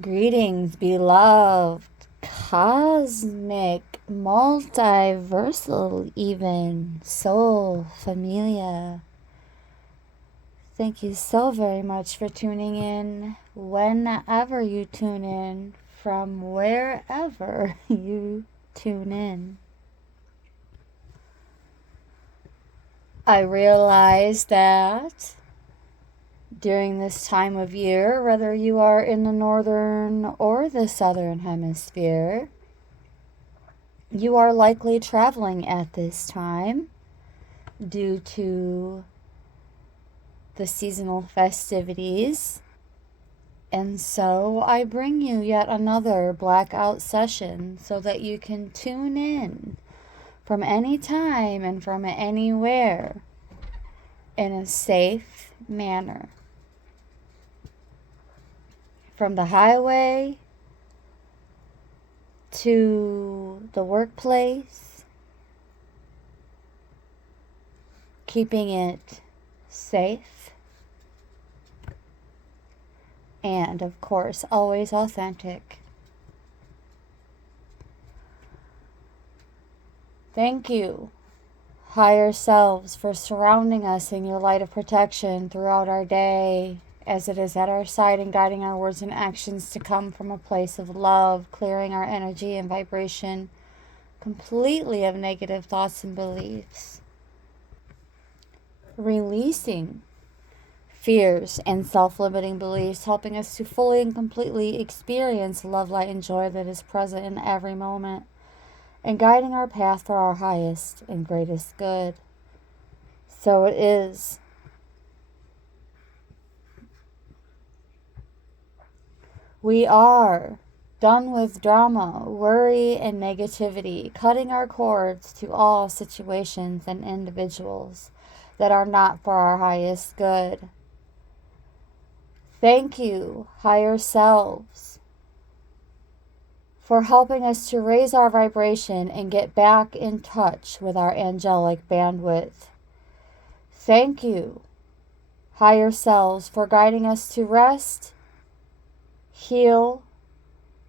Greetings, beloved, cosmic, multiversal, even soul familia. Thank you so very much for tuning in whenever you tune in, from wherever you tune in. I realize that during this time of year, whether you are in the northern or the southern hemisphere, you are likely traveling at this time due to the seasonal festivities. And so I bring you yet another blackout session so that you can tune in from any time and from anywhere in a safe manner. From the highway to the workplace, keeping it safe, and of course, always authentic. Thank you, higher selves, for surrounding us in your light of protection throughout our day, as it is at our side and guiding our words and actions to come from a place of love, clearing our energy and vibration completely of negative thoughts and beliefs, releasing fears and self-limiting beliefs, helping us to fully and completely experience love, light, and joy that is present in every moment, and guiding our path for our highest and greatest good. So it is. We are done with drama, worry, and negativity, cutting our cords to all situations and individuals that are not for our highest good. Thank you, higher selves, for helping us to raise our vibration and get back in touch with our angelic bandwidth. Thank you, higher selves, for guiding us to rest, heal,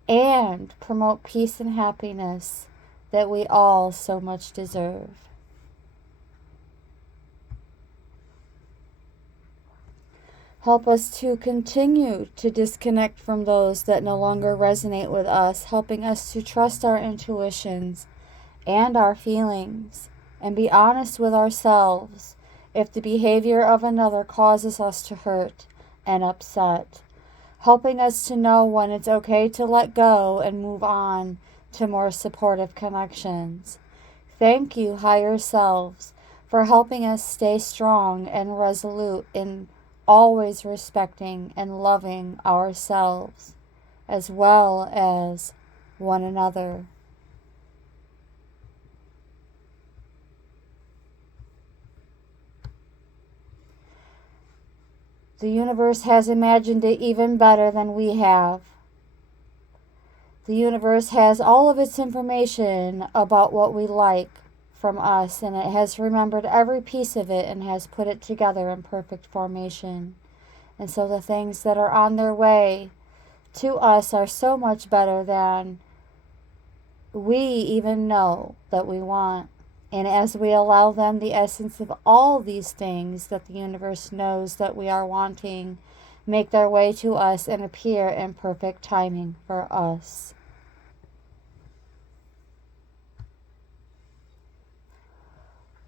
and promote peace and happiness that we all so much deserve. Help us to continue to disconnect from those that no longer resonate with us, helping us to trust our intuitions and our feelings and be honest with ourselves if the behavior of another causes us to hurt and upset, helping us to know when it's okay to let go and move on to more supportive connections. Thank you, higher selves, for helping us stay strong and resolute in always respecting and loving ourselves as well as one another. The universe has imagined it even better than we have. The universe has all of its information about what we like from us, and it has remembered every piece of it and has put it together in perfect formation. And so the things that are on their way to us are so much better than we even know that we want. And as we allow them, the essence of all these things that the universe knows that we are wanting make their way to us and appear in perfect timing for us.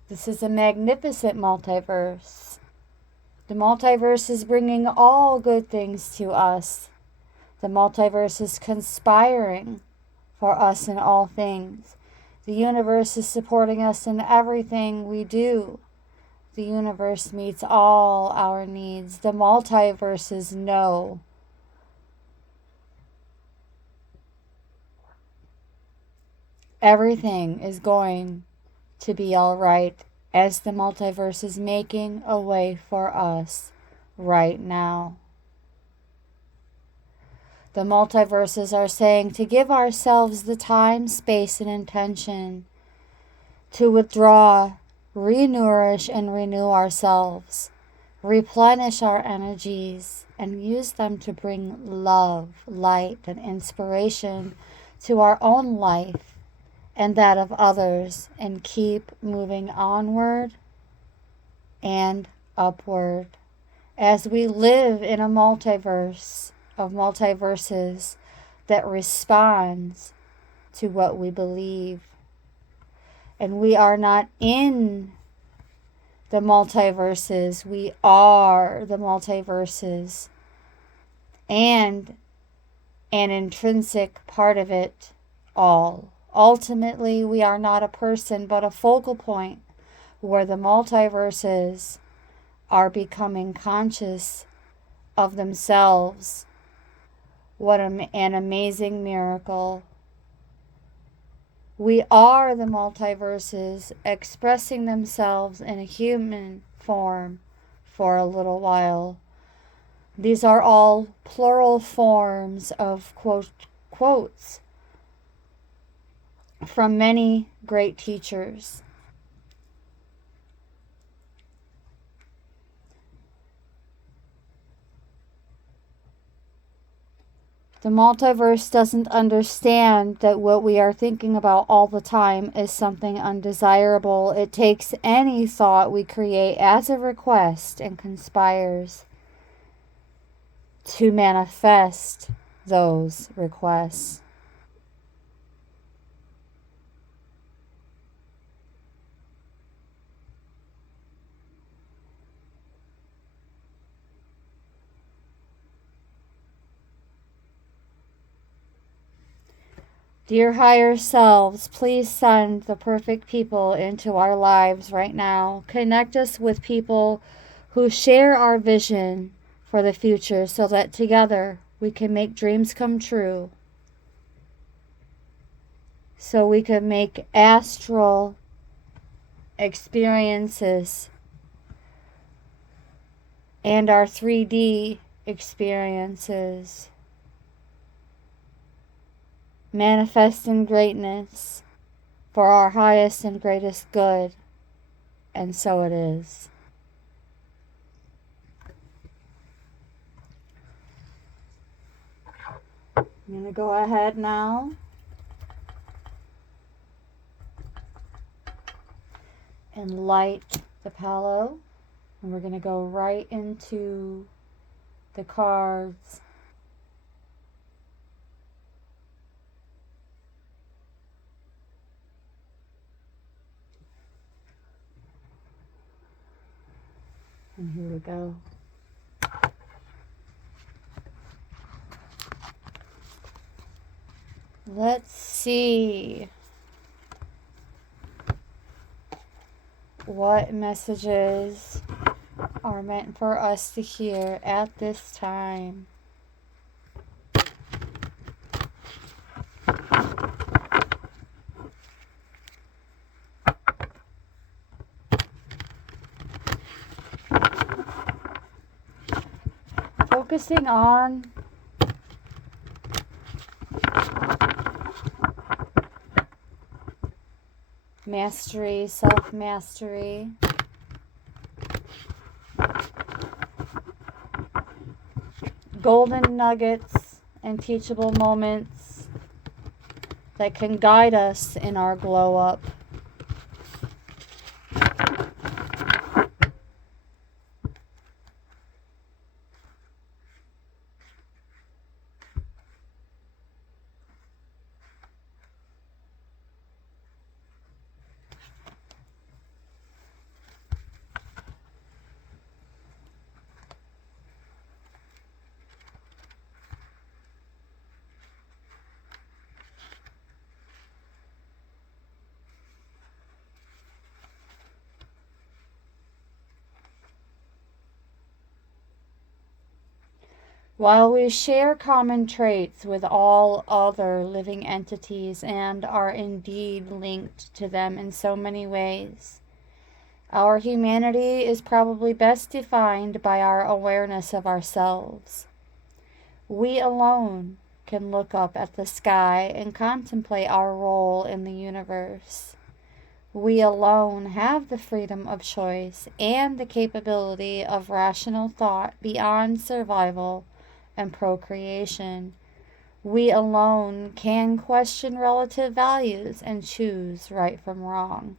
This is a magnificent multiverse. The multiverse is bringing all good things to us. The multiverse is conspiring for us in all things. The universe is supporting us in everything we do. The universe meets all our needs. The multiverses know. Everything is going to be all right, as the multiverse is making a way for us right now. The multiverses are saying to give ourselves the time, space, and intention to withdraw, re-nourish, and renew ourselves replenish our energies, and use them to bring love, light, and inspiration to our own life and that of others, and keep moving onward and upward as we live in a multiverse of multiverses that responds to what we believe. And we are not in the multiverses, we are the multiverses and an intrinsic part of it all. Ultimately, we are not a person but a focal point where the multiverses are becoming conscious of themselves. What an amazing miracle. We are the multiverses expressing themselves in a human form for a little while. These are all plural forms of quotes from many great teachers. The multiverse doesn't understand that what we are thinking about all the time is something undesirable. It takes any thought we create as a request and conspires to manifest those requests. Dear higher selves, please send the perfect people into our lives right now. Connect us with people who share our vision for the future so that together we can make dreams come true. So we can make astral experiences and our 3D experiences manifest in greatness for our highest and greatest good. And so it is. I'm going to go ahead now and light the palo. And we're going to go right into the cards. And here we go. Let's see what messages are meant for us to hear at this time. Focusing on mastery, self-mastery, golden nuggets and teachable moments that can guide us in our glow up. While we share common traits with all other living entities and are indeed linked to them in so many ways, our humanity is probably best defined by our awareness of ourselves. We alone can look up at the sky and contemplate our role in the universe. We alone have the freedom of choice and the capability of rational thought beyond survival and procreation. We alone can question relative values and choose right from wrong.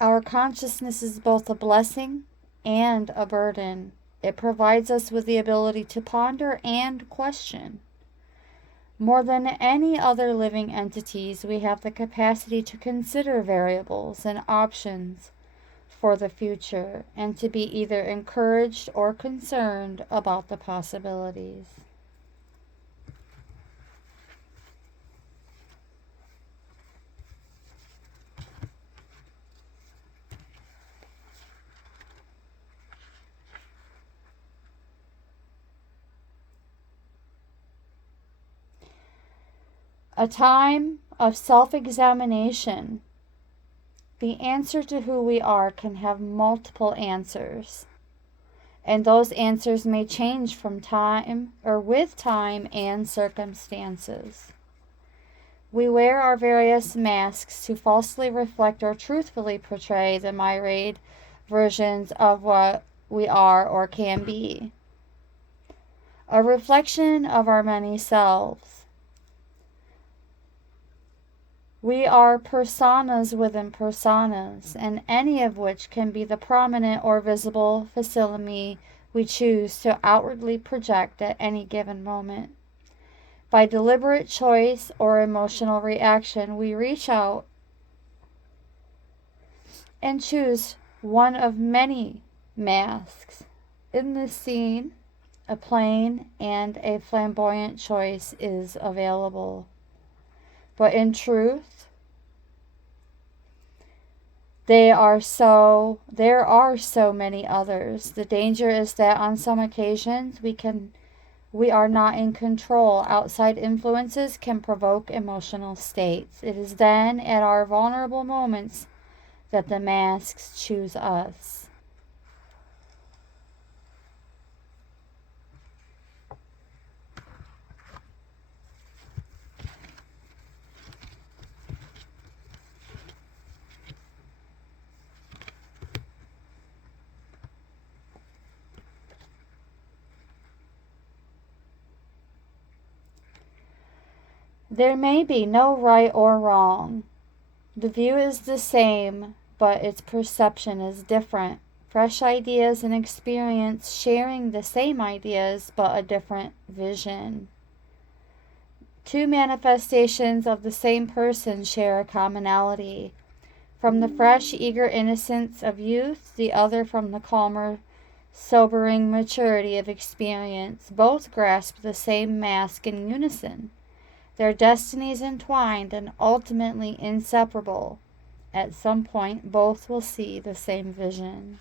Our consciousness is both a blessing and a burden. It provides us with the ability to ponder and question. More than any other living entities, we have the capacity to consider variables and options for the future and to be either encouraged or concerned about the possibilities. A time of self-examination. The answer to who we are can have multiple answers, and those answers may change from time or with time and circumstances. We wear our various masks to falsely reflect or truthfully portray the myriad versions of what we are or can be. A reflection of our many selves. We are personas within personas, and any of which can be the prominent or visible facsimile we choose to outwardly project at any given moment. By deliberate choice or emotional reaction, we reach out and choose one of many masks. In this scene, a plain and a flamboyant choice is available. But in truth, there are so many others. The danger is that on some occasions we are not in control. Outside influences can provoke emotional states. It is then at our vulnerable moments that the masks choose us. There may be no right or wrong. The view is the same, but its perception is different. Fresh ideas and experience sharing the same ideas, but a different vision. Two manifestations of the same person share a commonality. From the fresh, eager innocence of youth, the other from the calmer, sobering maturity of experience. Both grasp the same mask in unison. Their destinies entwined and ultimately inseparable. At some point, both will see the same vision.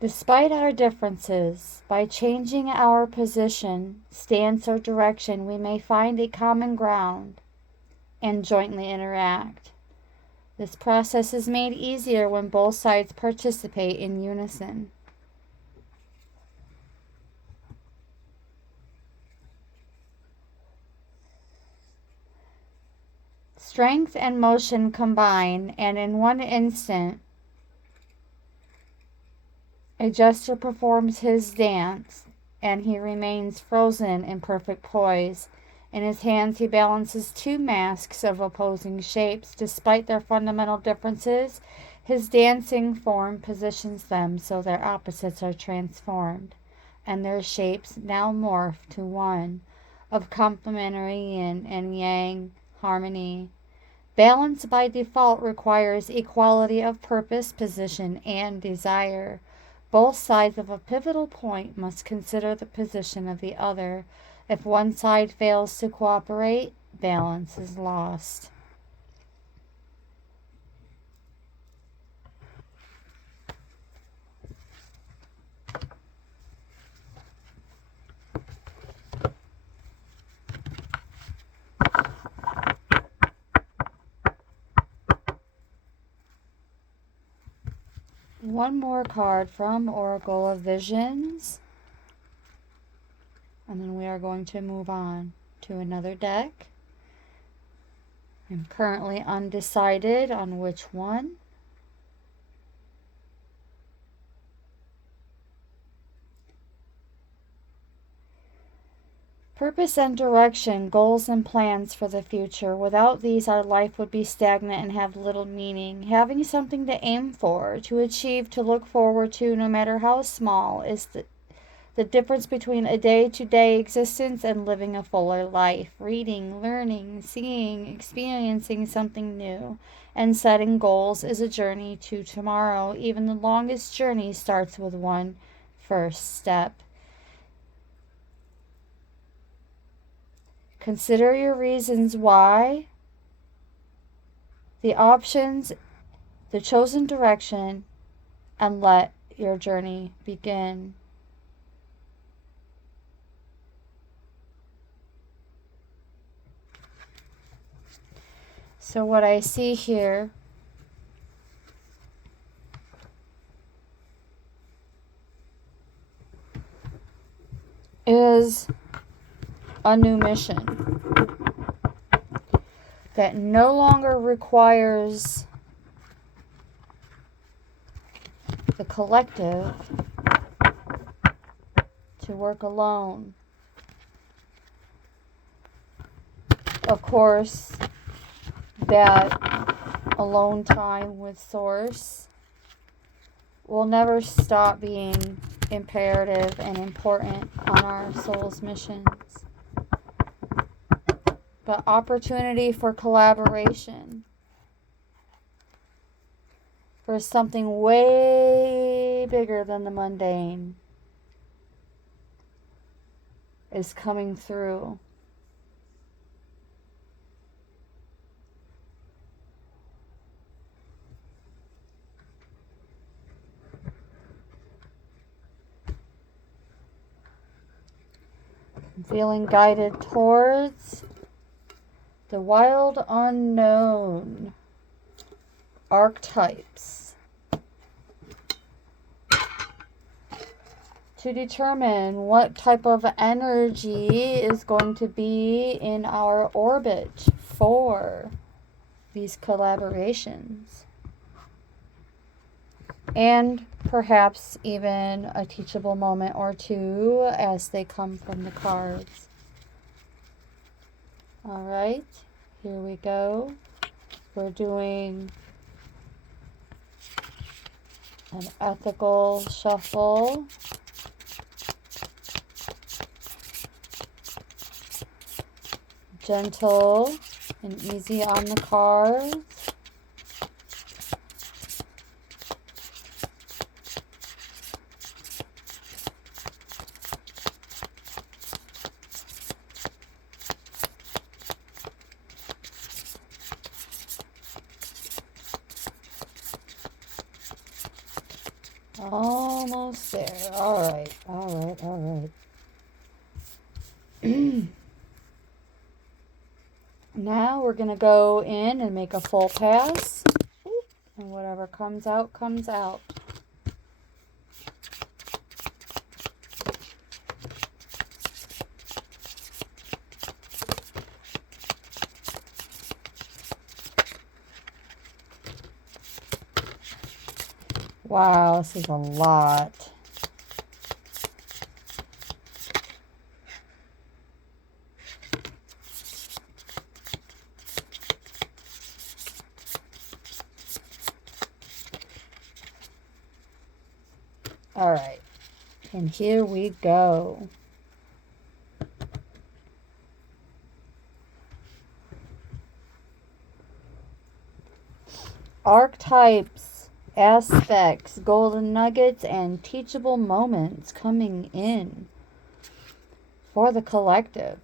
Despite our differences, by changing our position, stance, or direction, we may find a common ground and jointly interact. This process is made easier when both sides participate in unison. Strength and motion combine, and in one instant, a jester performs his dance, and he remains frozen in perfect poise. In his hands, he balances two masks of opposing shapes. Despite their fundamental differences, his dancing form positions them so their opposites are transformed, and their shapes now morph to one of complementary yin and yang harmony. Balance by default requires equality of purpose, position, and desire. Both sides of a pivotal point must consider the position of the other. If one side fails to cooperate, balance is lost. One more card from Oracle of Visions, and then we are going to move on to another deck. I'm currently undecided on which one. Purpose and direction, goals and plans for the future. Without these, our life would be stagnant and have little meaning. Having something to aim for, to achieve, to look forward to, no matter how small, is the difference between a day-to-day existence and living a fuller life. Reading, learning, seeing, experiencing something new, and setting goals is a journey to tomorrow. Even the longest journey starts with one first step. Consider your reasons why, the options, the chosen direction, and let your journey begin. So what I see here is a new mission that no longer requires the collective to work alone. Of course, that alone time with Source will never stop being imperative and important on our soul's missions. But opportunity for collaboration, for something way bigger than the mundane, is coming through. I'm feeling guided towards the wild unknown archetypes to determine what type of energy is going to be in our orbit for these collaborations, and perhaps even a teachable moment or two as they come from the cards. All right, here we go. We're doing an ethical shuffle. Gentle and easy on the cards. Almost there. Alright, alright, alright. Now we're going to go in and make a full pass. And whatever comes out, comes out. Wow, this is a lot. All right, and here we go. Archetypes, aspects, golden nuggets, and teachable moments coming in for the collective.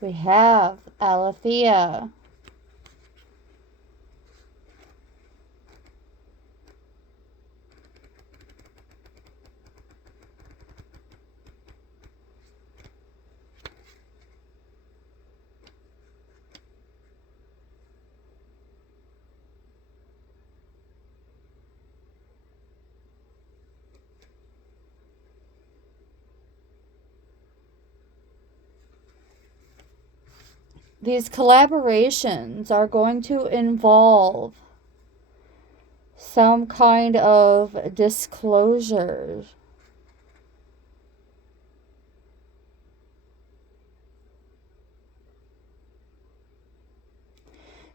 We have Aletheia. These collaborations are going to involve some kind of disclosure.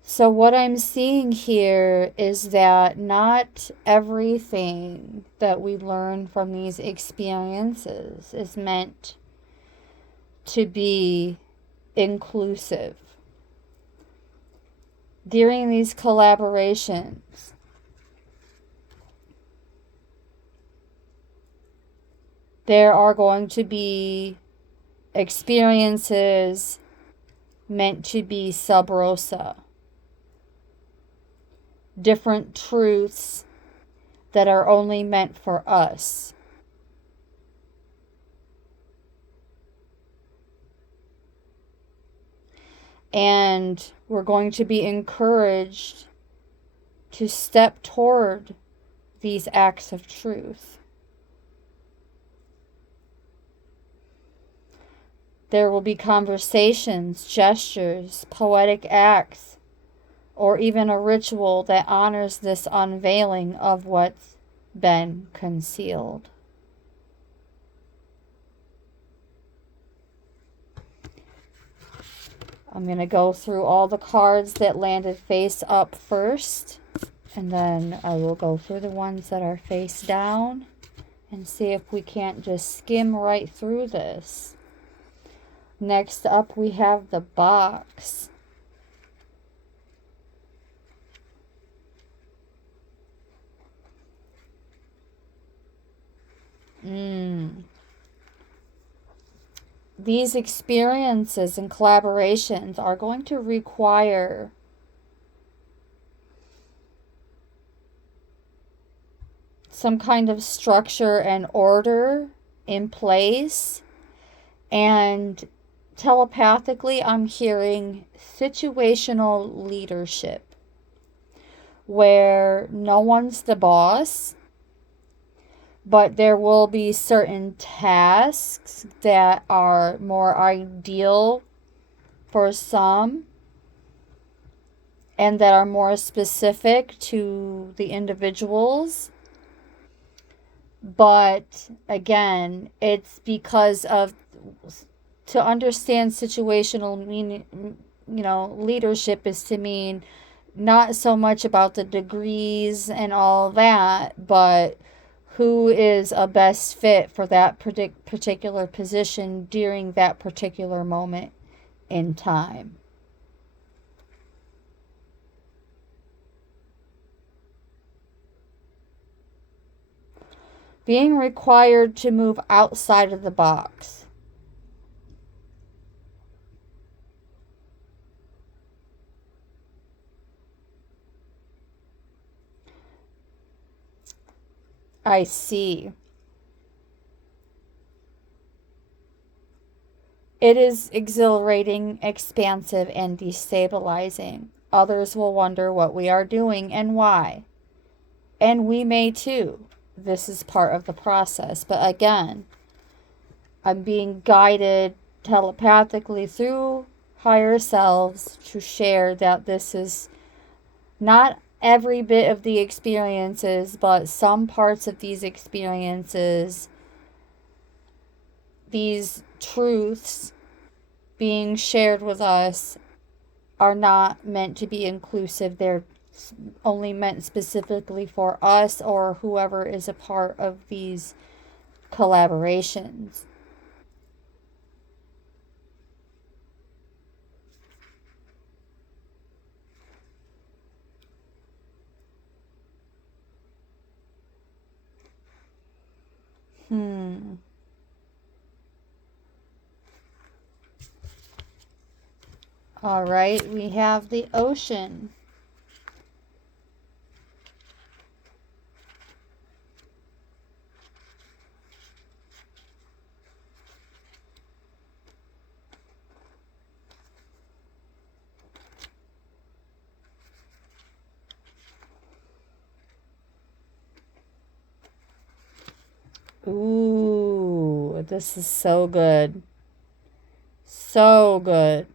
So what I'm seeing here is that not everything that we learn from these experiences is meant to be inclusive. During these collaborations, there are going to be experiences meant to be sub rosa. Different truths that are only meant for us. And we're going to be encouraged to step toward these acts of truth. There will be conversations, gestures, poetic acts, or even a ritual that honors this unveiling of what's been concealed. I'm going to go through all the cards that landed face up first, and then I will go through the ones that are face down and see if we can't just skim right through this. Next up, we have the box. These experiences and collaborations are going to require some kind of structure and order in place. And telepathically, I'm hearing situational leadership, where no one's the boss, but there will be certain tasks that are more ideal for some and that are more specific to the individuals. But again, it's because of, to understand situational meaning, leadership is to mean not so much about the degrees and all that, but who is a best fit for that particular position during that particular moment in time. Being required to move outside of the box. I see. It is exhilarating, expansive, and destabilizing. Others will wonder what we are doing and why. And we may too. This is part of the process. But again, I'm being guided telepathically through higher selves to share that this is not every bit of the experiences, but some parts of these experiences, these truths being shared with us are not meant to be inclusive. They're only meant specifically for us or whoever is a part of these collaborations. All right, we have the ocean. Ooh, this is so good. So good.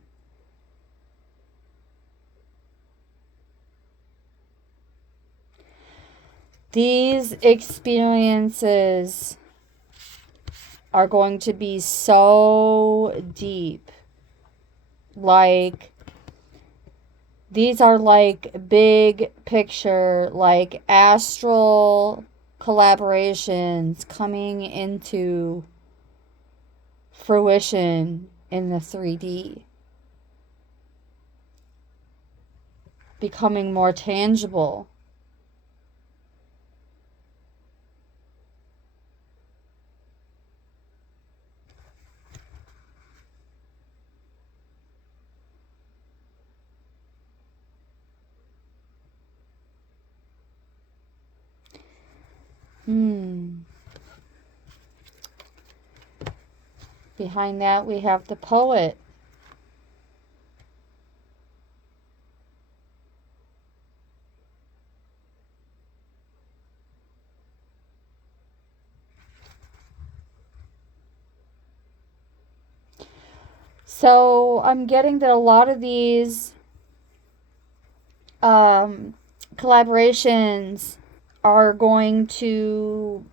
These experiences are going to be so deep. Like, these are like big picture, like astral collaborations coming into fruition in the 3D, becoming more tangible. Behind that, we have the poet. So I'm getting that a lot of these collaborations are going to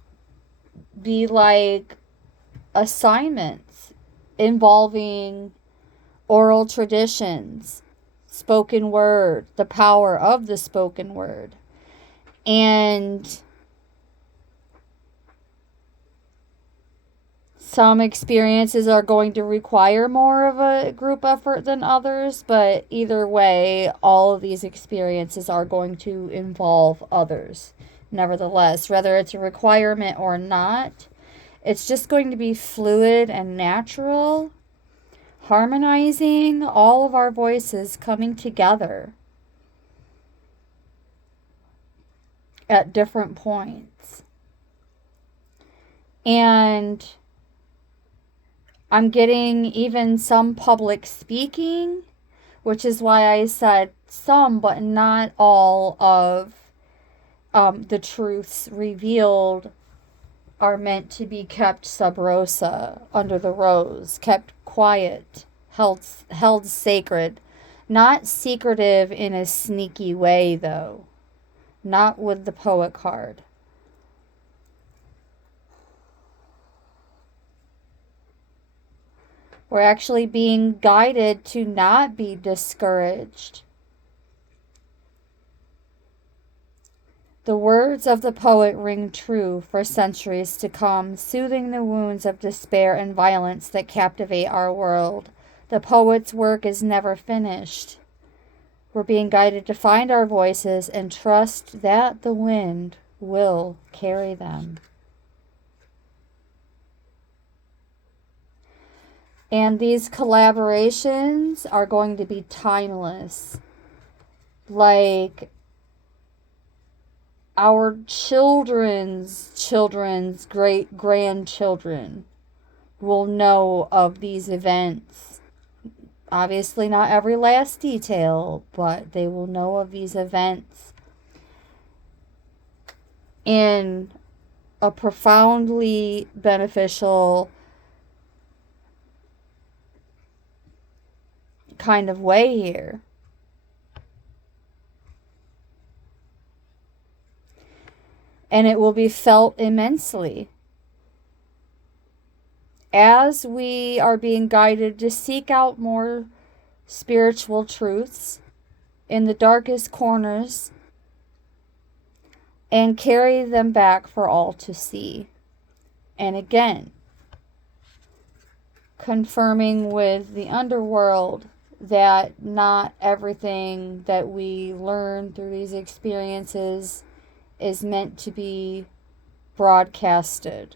be like assignments involving oral traditions, spoken word, the power of the spoken word. And some experiences are going to require more of a group effort than others, but either way, all of these experiences are going to involve others. Nevertheless, whether it's a requirement or not, it's just going to be fluid and natural, harmonizing all of our voices coming together at different points. And I'm getting even some public speaking, which is why I said some, but not all of the truths revealed are meant to be kept sub rosa, under the rose, kept quiet, held sacred. Not secretive in a sneaky way, though. Not with the poet card. We're actually being guided to not be discouraged. The words of the poet ring true for centuries to come, soothing the wounds of despair and violence that captivate our world. The poet's work is never finished. We're being guided to find our voices and trust that the wind will carry them. And these collaborations are going to be timeless. Like, our children's great grandchildren will know of these events. Obviously, not every last detail, but they will know of these events in a profoundly beneficial kind of way here. And it will be felt immensely as we are being guided to seek out more spiritual truths in the darkest corners and carry them back for all to see. And again, confirming with the underworld that not everything that we learn through these experiences is meant to be broadcasted.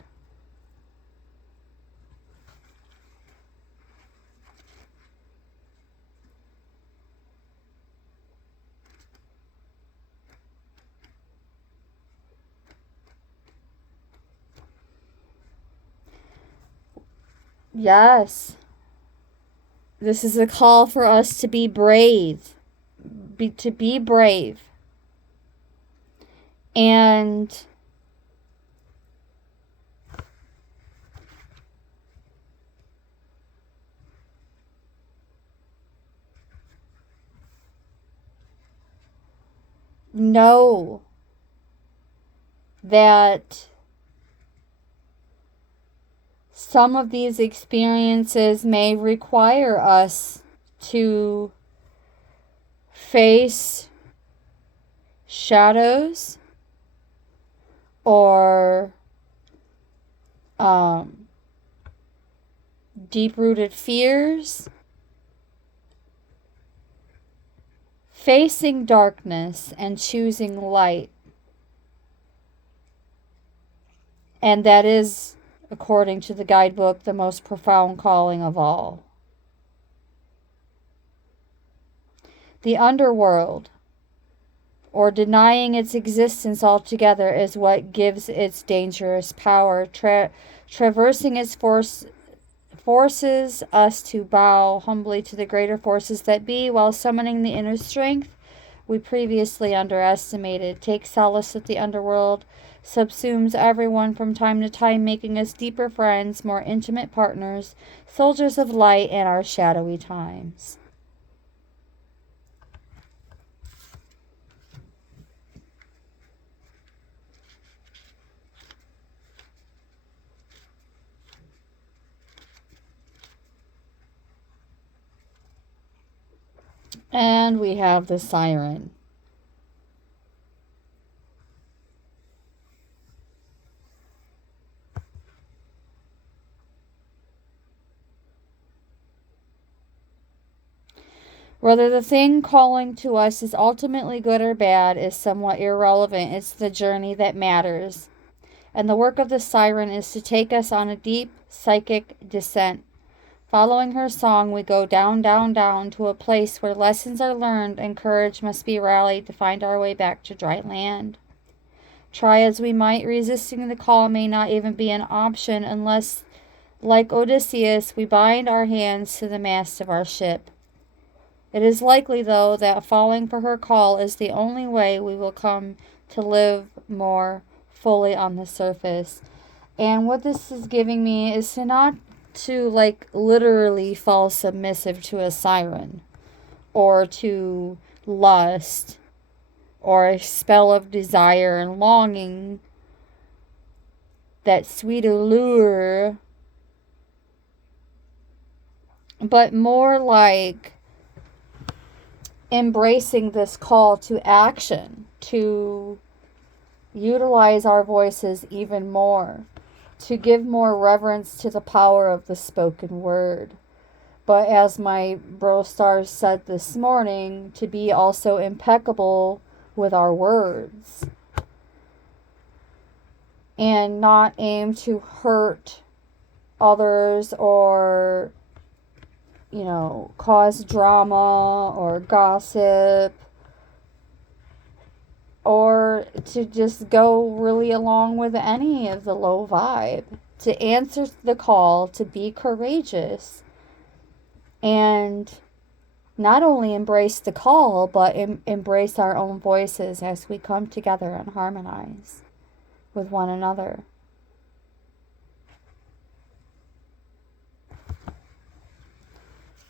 Yes. This is a call for us to be brave. To be brave. And know that some of these experiences may require us to face shadows or deep-rooted fears, facing darkness and choosing light. And that is, according to the guidebook, the most profound calling of all. The underworld, or denying its existence altogether, is what gives its dangerous power. Traversing its forces us to bow humbly to the greater forces that be, while summoning the inner strength we previously underestimated. Take solace that the underworld subsumes everyone from time to time, making us deeper friends, more intimate partners, soldiers of light in our shadowy times. And we have the siren. Whether the thing calling to us is ultimately good or bad is somewhat irrelevant. It's the journey that matters. And the work of the siren is to take us on a deep psychic descent. Following her song, we go down, down, down to a place where lessons are learned and courage must be rallied to find our way back to dry land. Try as we might, resisting the call may not even be an option unless, like Odysseus, we bind our hands to the mast of our ship. It is likely, though, that falling for her call is the only way we will come to live more fully on the surface. And what this is giving me is to not to literally fall submissive to a siren or to lust or a spell of desire and longing, that sweet allure, but more like embracing this call to action, to utilize our voices even more, to give more reverence to the power of the spoken word. But as my bro stars said this morning, to be also impeccable with our words and not aim to hurt others or, cause drama or gossip or or to just go really along with any of the low vibe, to answer the call to be courageous and not only embrace the call, but embrace our own voices as we come together and harmonize with one another.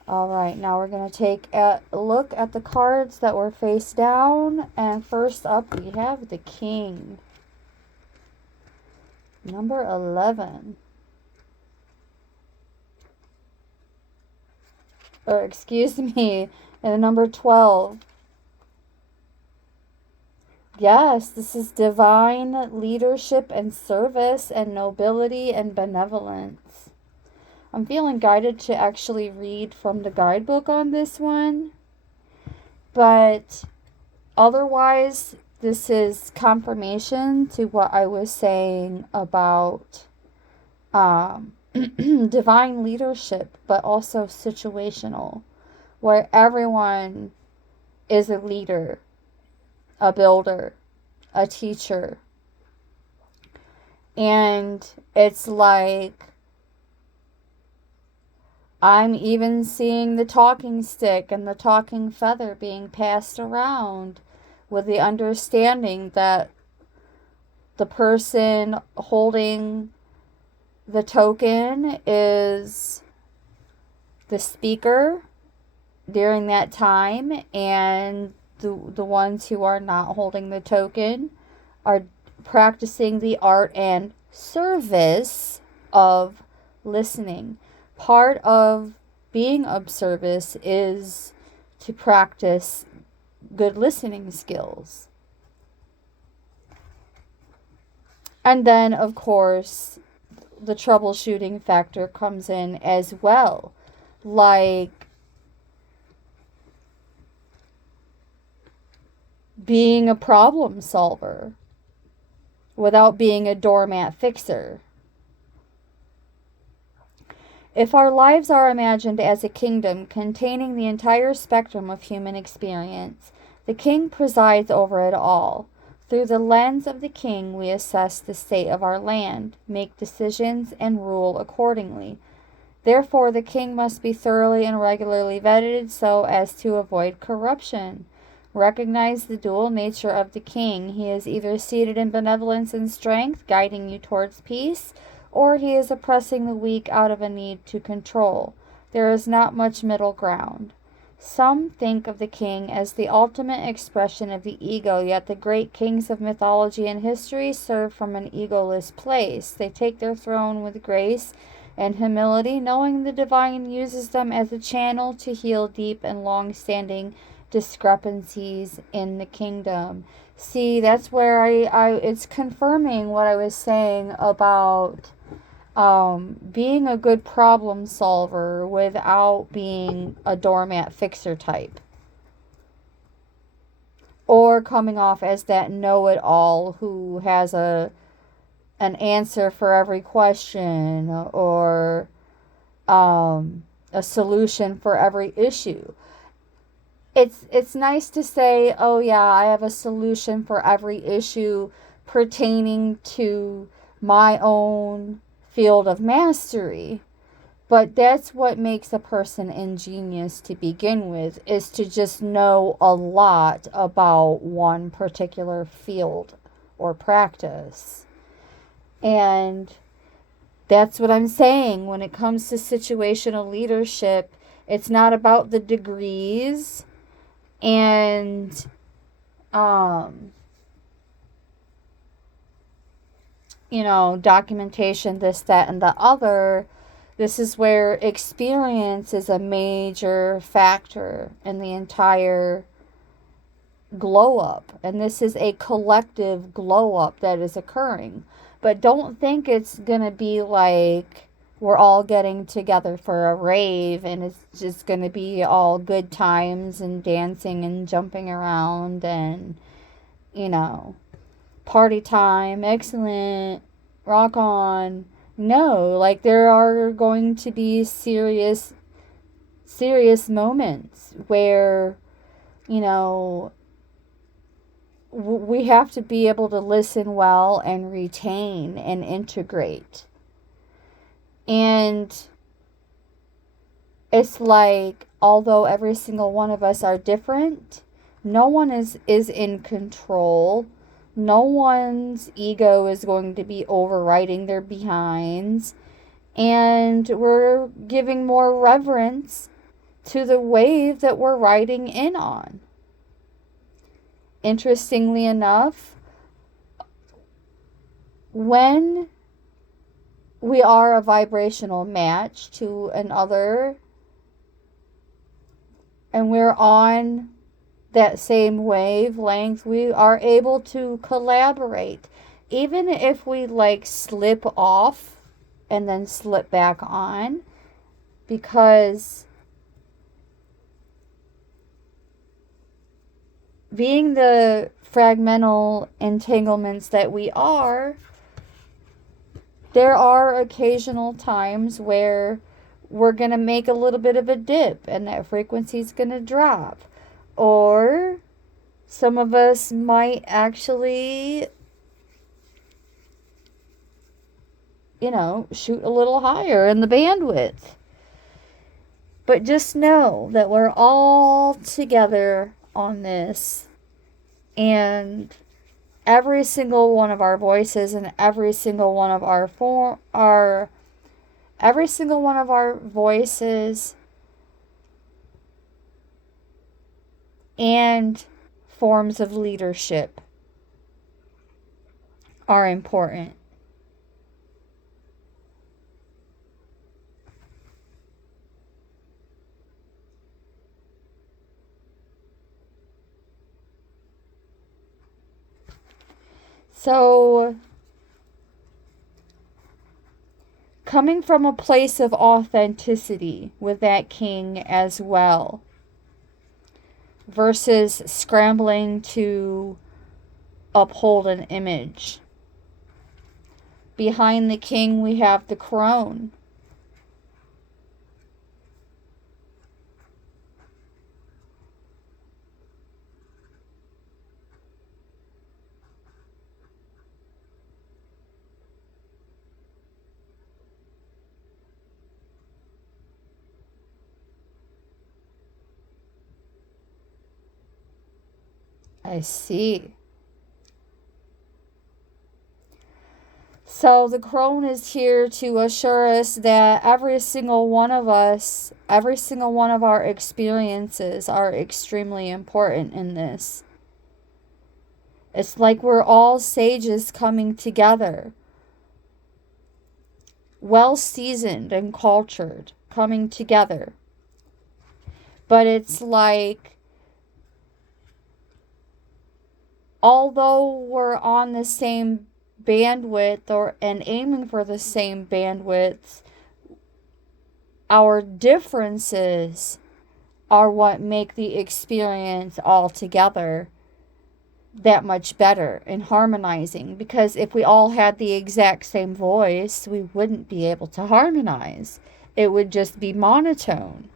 All right, now we're going to take a look at the cards that were face down. And first up, we have the King. Number 11. Or excuse me, and number 12. Yes, this is divine leadership and service and nobility and benevolence. I'm feeling guided to actually read from the guidebook on this one. But otherwise, this is confirmation to what I was saying about divine leadership, but also situational, where everyone is a leader, a builder, a teacher. And it's like, I'm even seeing the talking stick and the talking feather being passed around with the understanding that the person holding the token is the speaker during that time, and the ones who are not holding the token are practicing the art and service of listening. Part of being of service is to practice good listening skills. And then, of course, the troubleshooting factor comes in as well. Like being a problem solver without being a doormat fixer. If our lives are imagined as a kingdom containing the entire spectrum of human experience, the king presides over it all. Through the lens of the king, we assess the state of our land, make decisions, and rule accordingly. Therefore, the king must be thoroughly and regularly vetted so as to avoid corruption. Recognize the dual nature of the king. He is either seated in benevolence and strength, guiding you towards peace, or he is oppressing the weak out of a need to control. There is not much middle ground. Some think of the king as the ultimate expression of the ego, yet the great kings of mythology and history serve from an egoless place. They take their throne with grace and humility, knowing the divine uses them as a channel to heal deep and long-standing discrepancies in the kingdom. See, that's where it's confirming what I was saying about being a good problem solver without being a doormat fixer type. Or coming off as that know-it-all who has an answer for every question or a solution for every issue. It's nice to say, oh yeah, I have a solution for every issue pertaining to my own field of mastery. But that's what makes a person ingenious to begin with, is to just know a lot about one particular field or practice. And that's what I'm saying. When it comes to situational leadership, it's not about the degrees and documentation, this, that, and the other. This is where experience is a major factor in the entire glow up. And this is a collective glow up that is occurring. But don't think it's going to be like we're all getting together for a rave and it's just going to be all good times and dancing and jumping around and, party time, excellent, rock on. No, like there are going to be serious moments where, we have to be able to listen well and retain and integrate. And it's like, although every single one of us are different, no one is in control. No one's ego is going to be overriding their behinds. And we're giving more reverence to the wave that we're riding in on. Interestingly enough, when we are a vibrational match to another and we're on that same wavelength, we are able to collaborate. Even if we like slip off and then slip back on, because being the fragmental entanglements that we are, there are occasional times where we're going to make a little bit of a dip and that frequency is going to drop. Or some of us might actually, shoot a little higher in the bandwidth. But just know that we're all together on this. And every single one of our voices and every single one of our voices and forms of leadership are important. So, coming from a place of authenticity with that king as well, versus scrambling to uphold an image. Behind the king, we have the crone. I see. So the crone is here to assure us that every single one of our experiences are extremely important in this. It's like we're all sages coming together, well seasoned and cultured, coming together. But it's like, although we're on the same bandwidth and aiming for the same bandwidth, our differences are what make the experience altogether that much better and harmonizing. Because if we all had the exact same voice, we wouldn't be able to harmonize. It would just be monotone.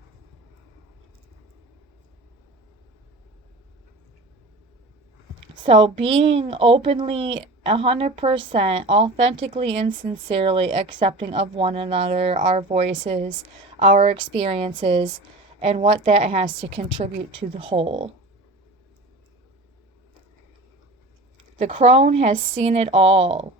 So being openly 100% authentically and sincerely accepting of one another, our voices, our experiences, and what that has to contribute to the whole. The crone has seen it all.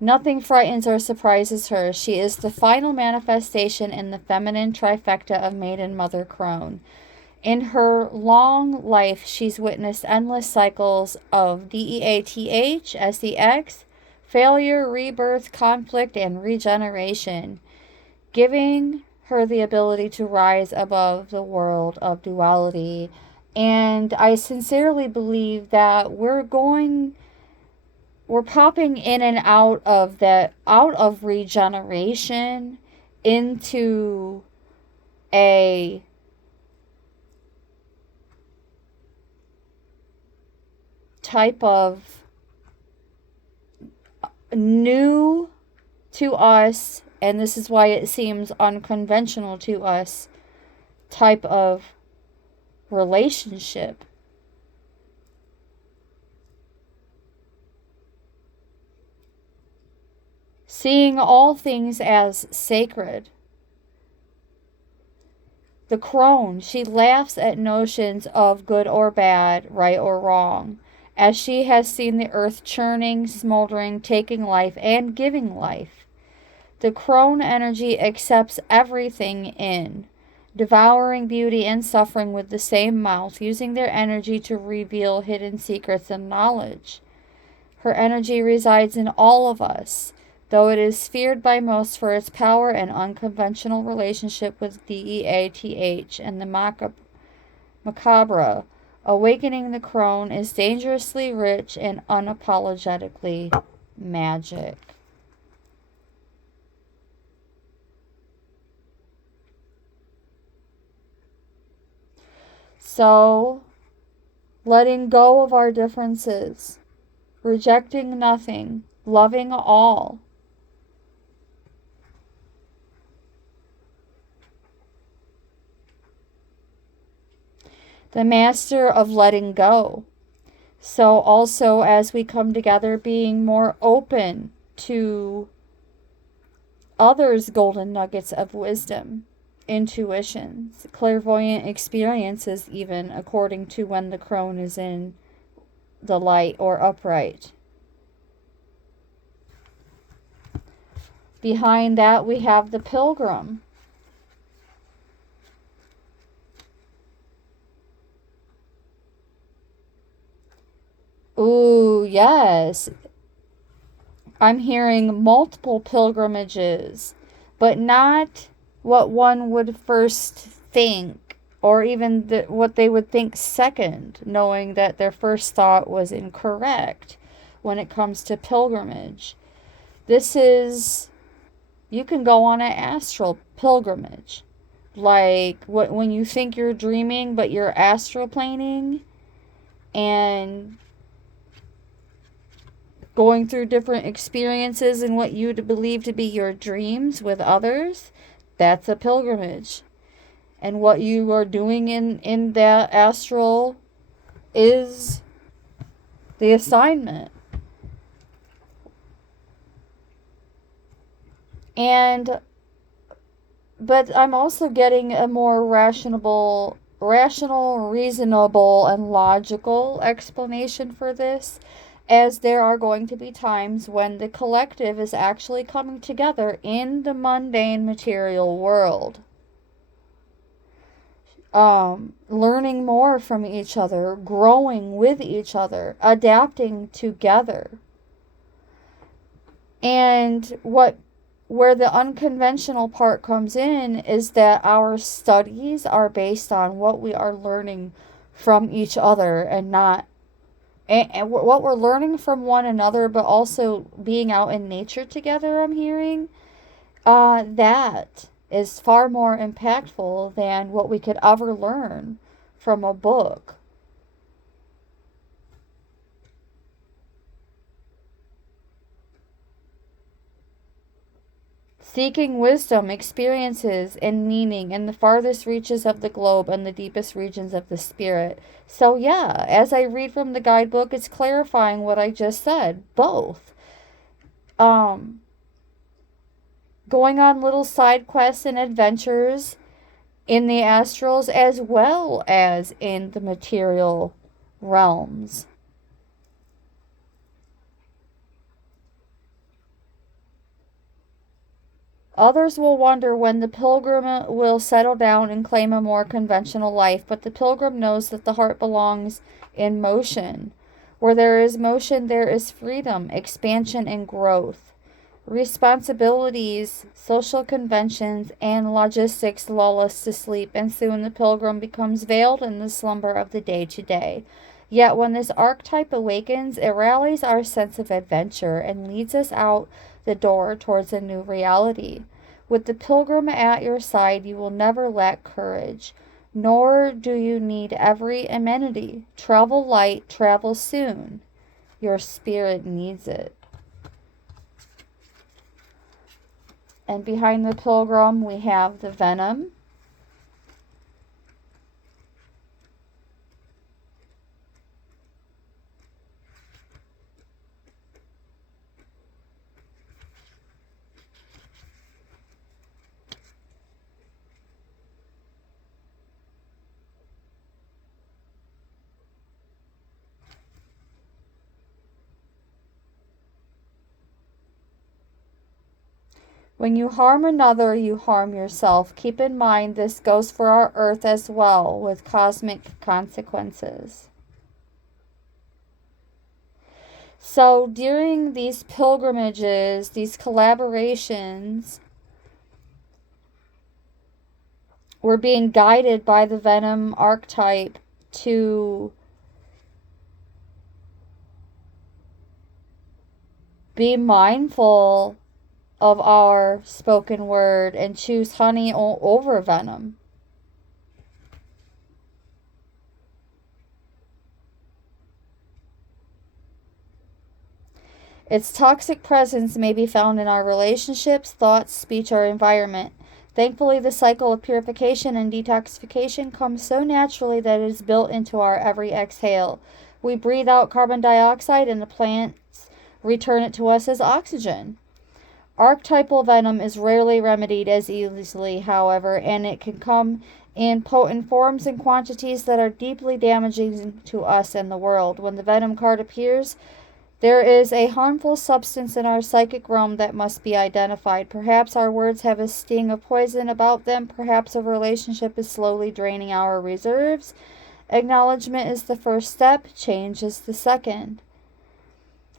Nothing frightens or surprises her. She is the final manifestation in the feminine trifecta of Maiden Mother Crone. In her long life, she's witnessed endless cycles of DEATH, SEX, failure, rebirth, conflict, and regeneration, giving her the ability to rise above the world of duality. And I sincerely believe that we're popping in and out of regeneration into a type of new to us, and this is why it seems unconventional to us, type of relationship. Seeing all things as sacred. The crone, she laughs at notions of good or bad, right or wrong, as she has seen the earth churning, smoldering, taking life, and giving life. The crone energy accepts everything in, devouring beauty and suffering with the same mouth, using their energy to reveal hidden secrets and knowledge. Her energy resides in all of us, though it is feared by most for its power and unconventional relationship with DEATH and the macabre. Awakening the crone is dangerously rich and unapologetically magic. So, letting go of our differences, rejecting nothing, loving all. The master of letting go. So also as we come together, being more open to others' golden nuggets of wisdom, intuitions, clairvoyant experiences, even according to when the crone is in the light or upright. Behind that we have the pilgrim. Ooh, yes. I'm hearing multiple pilgrimages, but not what one would first think, or even what they would think second, knowing that their first thought was incorrect when it comes to pilgrimage. This is, you can go on an astral pilgrimage. Like when you think you're dreaming, but you're astral planing and going through different experiences and what you believe to be your dreams with others, that's a pilgrimage. And what you are doing in that astral is the assignment. But I'm also getting a more rational, reasonable, and logical explanation for this, as there are going to be times when the collective is actually coming together in the mundane material world. Learning more from each other, growing with each other, adapting together. And where the unconventional part comes in is that our studies are based on what we are learning from each other and not and what we're learning from one another, but also being out in nature together, I'm hearing. That is far more impactful than what we could ever learn from a book. Seeking wisdom, experiences, and meaning in the farthest reaches of the globe and the deepest regions of the spirit. So, yeah, as I read from the guidebook, it's clarifying what I just said. Both. Going on little side quests and adventures in the astrals as well as in the material realms. Others will wonder when the pilgrim will settle down and claim a more conventional life, but the pilgrim knows that the heart belongs in motion. Where there is motion, there is freedom, expansion, and growth. Responsibilities, social conventions, and logistics lull us to sleep, and soon the pilgrim becomes veiled in the slumber of the day-to-day. Yet when this archetype awakens, it rallies our sense of adventure and leads us out the door towards a new reality. With the pilgrim at your side, you will never lack courage, nor do you need every amenity. Travel light, travel soon. Your spirit needs it. And behind the pilgrim, we have the venom. When you harm another, you harm yourself. Keep in mind this goes for our earth as well, with cosmic consequences. So during these pilgrimages, these collaborations, we're being guided by the Venom archetype to be mindful of our spoken word and choose honey over venom. Its toxic presence may be found in our relationships, thoughts, speech, or environment. Thankfully, the cycle of purification and detoxification comes so naturally that it is built into our every exhale. We breathe out carbon dioxide and the plants return it to us as oxygen. Archetypal venom is rarely remedied as easily, however, and it can come in potent forms and quantities that are deeply damaging to us and the world. When the venom card appears, there is a harmful substance in our psychic realm that must be identified. Perhaps our words have a sting of poison about them. Perhaps a relationship is slowly draining our reserves. Acknowledgement is the first step. Change is the second.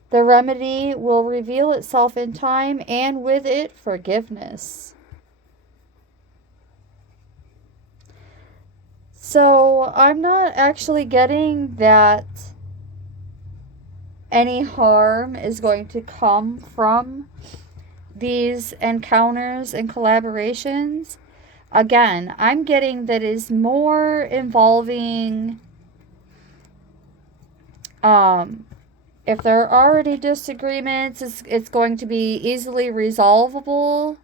The remedy will reveal itself in time, and with it, forgiveness. So, I'm not actually getting that any harm is going to come from these encounters and collaborations. Again, I'm getting that is more involving if there are already disagreements, it's going to be easily resolvable,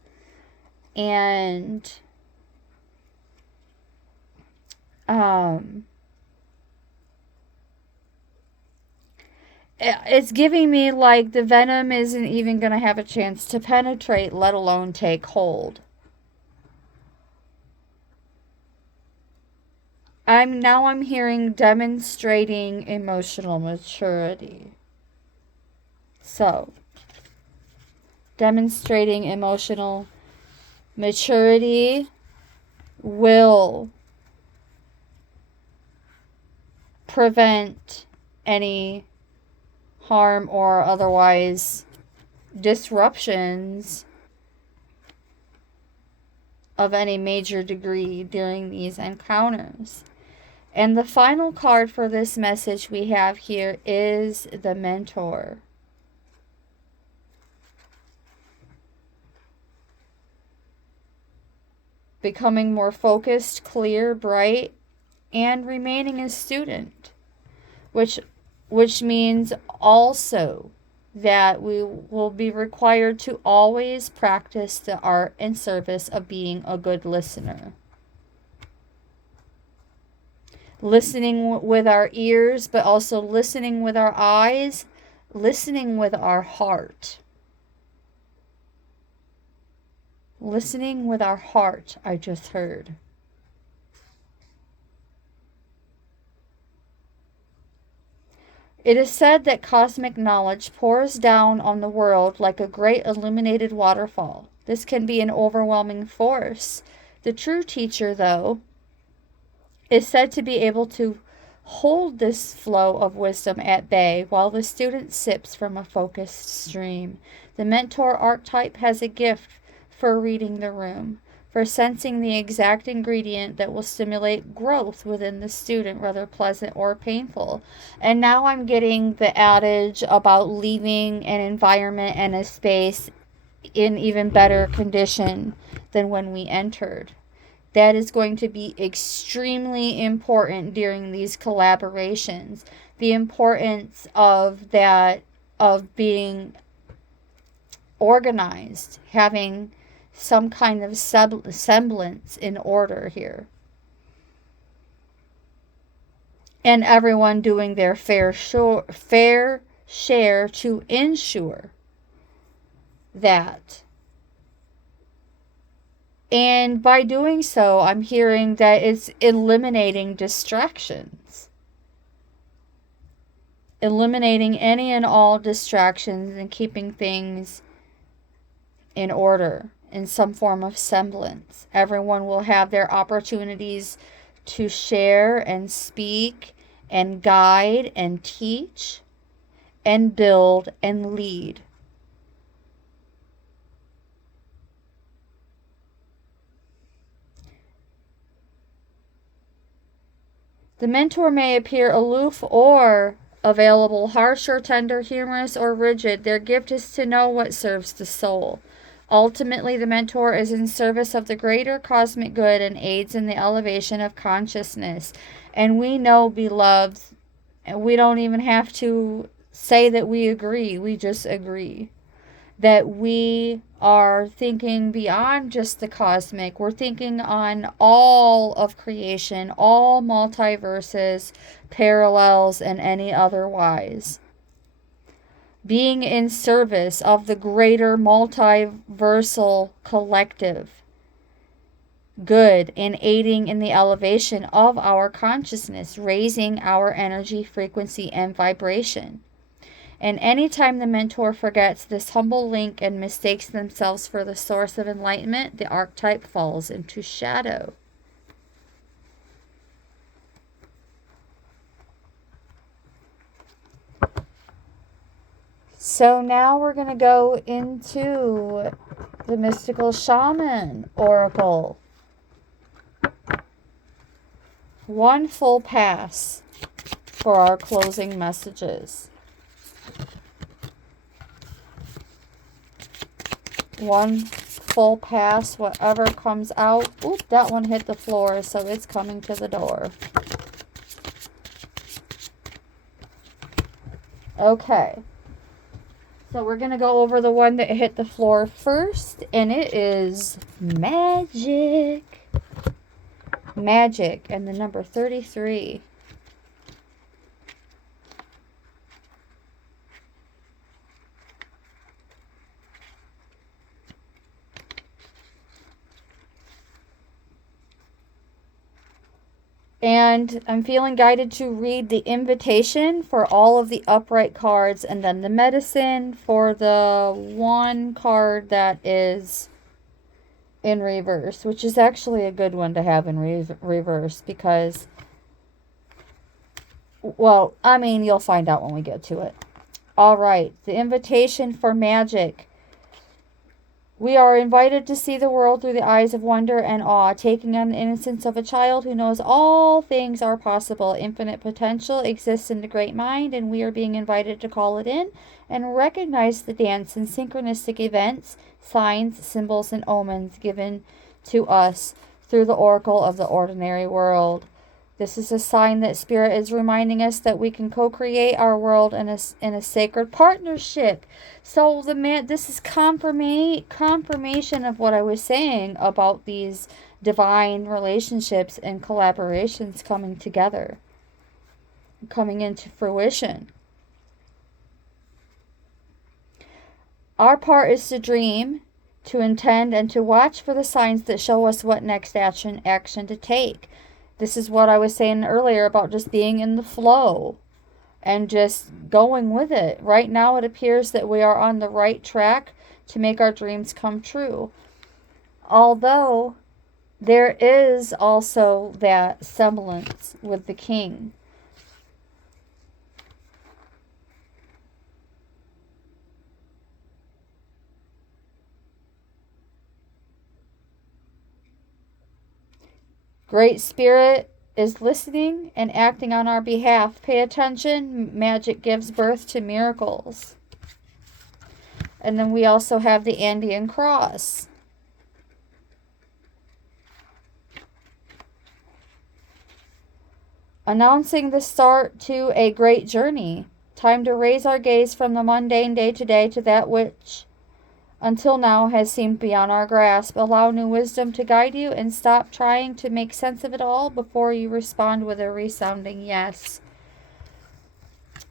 and it's giving me like the venom isn't even going to have a chance to penetrate, let alone take hold. I'm hearing demonstrating emotional maturity. So, demonstrating emotional maturity will prevent any harm or otherwise disruptions of any major degree during these encounters. And the final card for this message we have here is the Mentor. Becoming more focused, clear, bright, and remaining a student, which means also that we will be required to always practice the art and service of being a good listener. Listening with our ears, but also listening with our eyes, listening with our heart. Listening with our heart, I just heard. It is said that cosmic knowledge pours down on the world like a great illuminated waterfall. This can be an overwhelming force. The true teacher, though, is said to be able to hold this flow of wisdom at bay while the student sips from a focused stream. The mentor archetype has a gift for reading the room, for sensing the exact ingredient that will stimulate growth within the student, whether pleasant or painful. And now I'm getting the adage about leaving an environment and a space in even better condition than when we entered. That is going to be extremely important during these collaborations. The importance of that, of being organized, having some kind of semblance in order here. And everyone doing their fair share to ensure that. And by doing so, I'm hearing that it's eliminating distractions. Eliminating any and all distractions and keeping things in order in some form of semblance. Everyone will have their opportunities to share and speak and guide and teach and build and lead. The mentor may appear aloof or available, harsh or tender, humorous or rigid. Their gift is to know what serves the soul. Ultimately, the mentor is in service of the greater cosmic good and aids in the elevation of consciousness. And we know, beloved, we don't even have to say that we agree. We just agree that we are thinking beyond just the cosmic. We're thinking on all of creation, all multiverses, parallels, and any otherwise. Being in service of the greater multiversal collective good and aiding in the elevation of our consciousness, raising our energy, frequency, and vibration. And anytime the mentor forgets this humble link and mistakes themselves for the source of enlightenment, the archetype falls into shadow. So now we're going to go into the mystical shaman oracle. One full pass for our closing messages. One full pass, whatever comes out. Oop, that one hit the floor, so it's coming to the door. Okay. So we're going to go over the one that hit the floor first, and it is magic. Magic, and the number 33. And I'm feeling guided to read the invitation for all of the upright cards, and then the medicine for the one card that is in reverse, which is actually a good one to have in reverse because, well, I mean, you'll find out when we get to it. All right, the invitation for magic. We are invited to see the world through the eyes of wonder and awe, taking on the innocence of a child who knows all things are possible. Infinite potential exists in the great mind, and we are being invited to call it in and recognize the dance and synchronistic events, signs, symbols, and omens given to us through the oracle of the ordinary world. This is a sign that Spirit is reminding us that we can co-create our world in a sacred partnership. So this is confirmation of what I was saying about these divine relationships and collaborations coming together, coming into fruition. Our part is to dream, to intend, and to watch for the signs that show us what next action to take. This is what I was saying earlier about just being in the flow and just going with it. Right now it appears that we are on the right track to make our dreams come true. Although there is also that semblance with the king. Great Spirit is listening and acting on our behalf. Pay attention. Magic gives birth to miracles. And then we also have the Andean cross. Announcing the start to a great journey. Time to raise our gaze from the mundane day-to-day to that which until now has seemed beyond our grasp. Allow new wisdom to guide you and stop trying to make sense of it all before you respond with a resounding yes.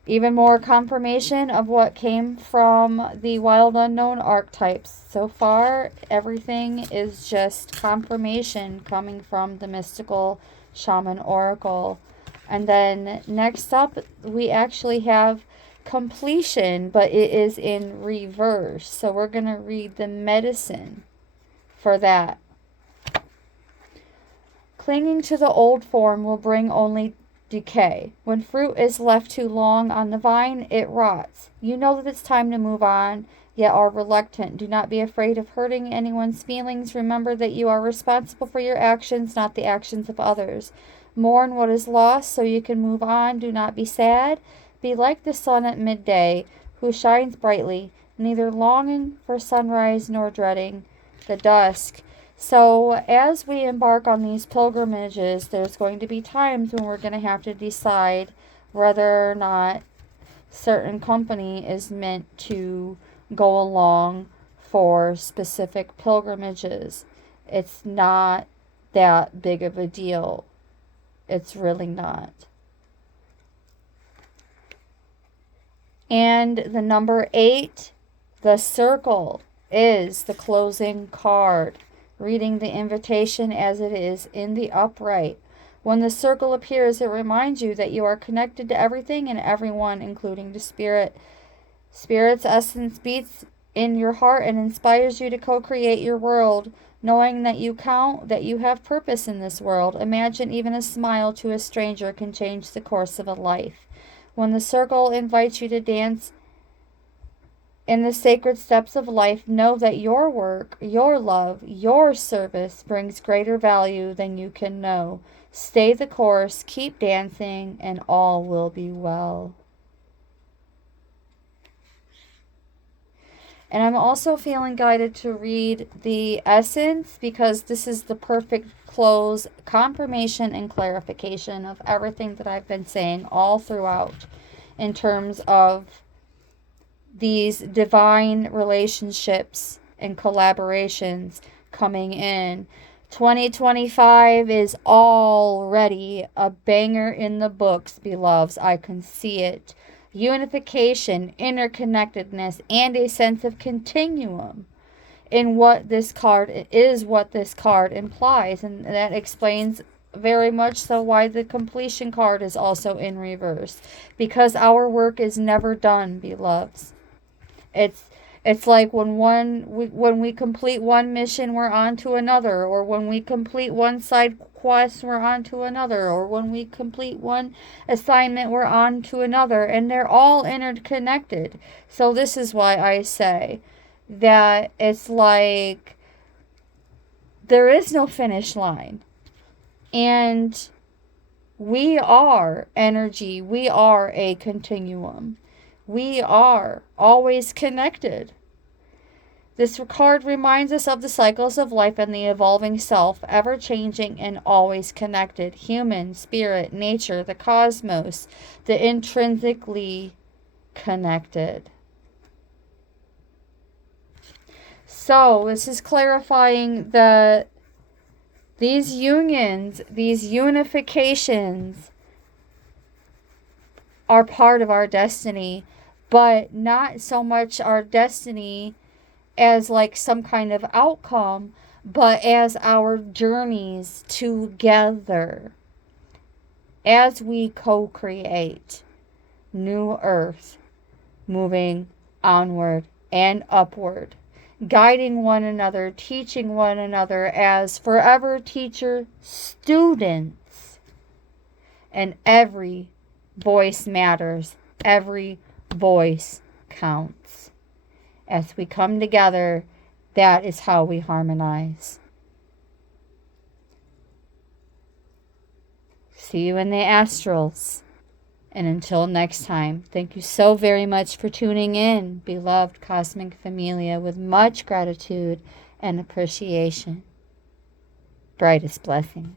Even more confirmation of what came from the wild unknown archetypes. So far, everything is just confirmation coming from the mystical shaman oracle. And then next up, we actually have completion, but it is in reverse. So we're going to read the medicine for that. Clinging to the old form will bring only decay. When fruit is left too long on the vine, it rots. You know that it's time to move on, yet are reluctant. Do not be afraid of hurting anyone's feelings. Remember that you are responsible for your actions, not the actions of others. Mourn what is lost so you can move on. Do not be sad. Be like the sun at midday, who shines brightly, neither longing for sunrise nor dreading the dusk. So as we embark on these pilgrimages, there's going to be times when we're going to have to decide whether or not certain company is meant to go along for specific pilgrimages. It's not that big of a deal. It's really not. And the number 8, the circle, is the closing card. Reading the invitation as it is in the upright. When the circle appears, it reminds you that you are connected to everything and everyone, including the Spirit. Spirit's essence beats in your heart and inspires you to co-create your world, knowing that you count, that you have purpose in this world. Imagine even a smile to a stranger can change the course of a life. When the circle invites you to dance in the sacred steps of life, know that your work, your love, your service brings greater value than you can know. Stay the course, keep dancing, and all will be well. And I'm also feeling guided to read the essence because this is the perfect close, confirmation, and clarification of everything that I've been saying all throughout in terms of these divine relationships and collaborations coming in. 2025 is already a banger in the books, beloveds. I can see it. Unification, interconnectedness, and a sense of continuum in what this card is, what this card implies. And that explains very much so why the completion card is also in reverse. Because our work is never done, beloveds. It's like when we complete one mission, we're on to another, or when we complete one side quest, we're on to another, or when we complete one assignment, we're on to another, and they're all interconnected. So this is why I say that it's like there is no finish line. And we are energy. We are a continuum. We are always connected. This card reminds us of the cycles of life and the evolving self, ever changing and always connected. Human, spirit, nature, the cosmos, the intrinsically connected. So this is clarifying that these unions, these unifications are part of our destiny, but not so much our destiny as like some kind of outcome, but as our journeys together, as we co-create new earth, moving onward and upward, guiding one another, teaching one another as forever teacher students. And every voice matters. Every voice counts. As we come together, that is how we harmonize. See you in the astrals. And until next time, thank you so very much for tuning in, beloved Cosmic Familia, with much gratitude and appreciation. Brightest blessings.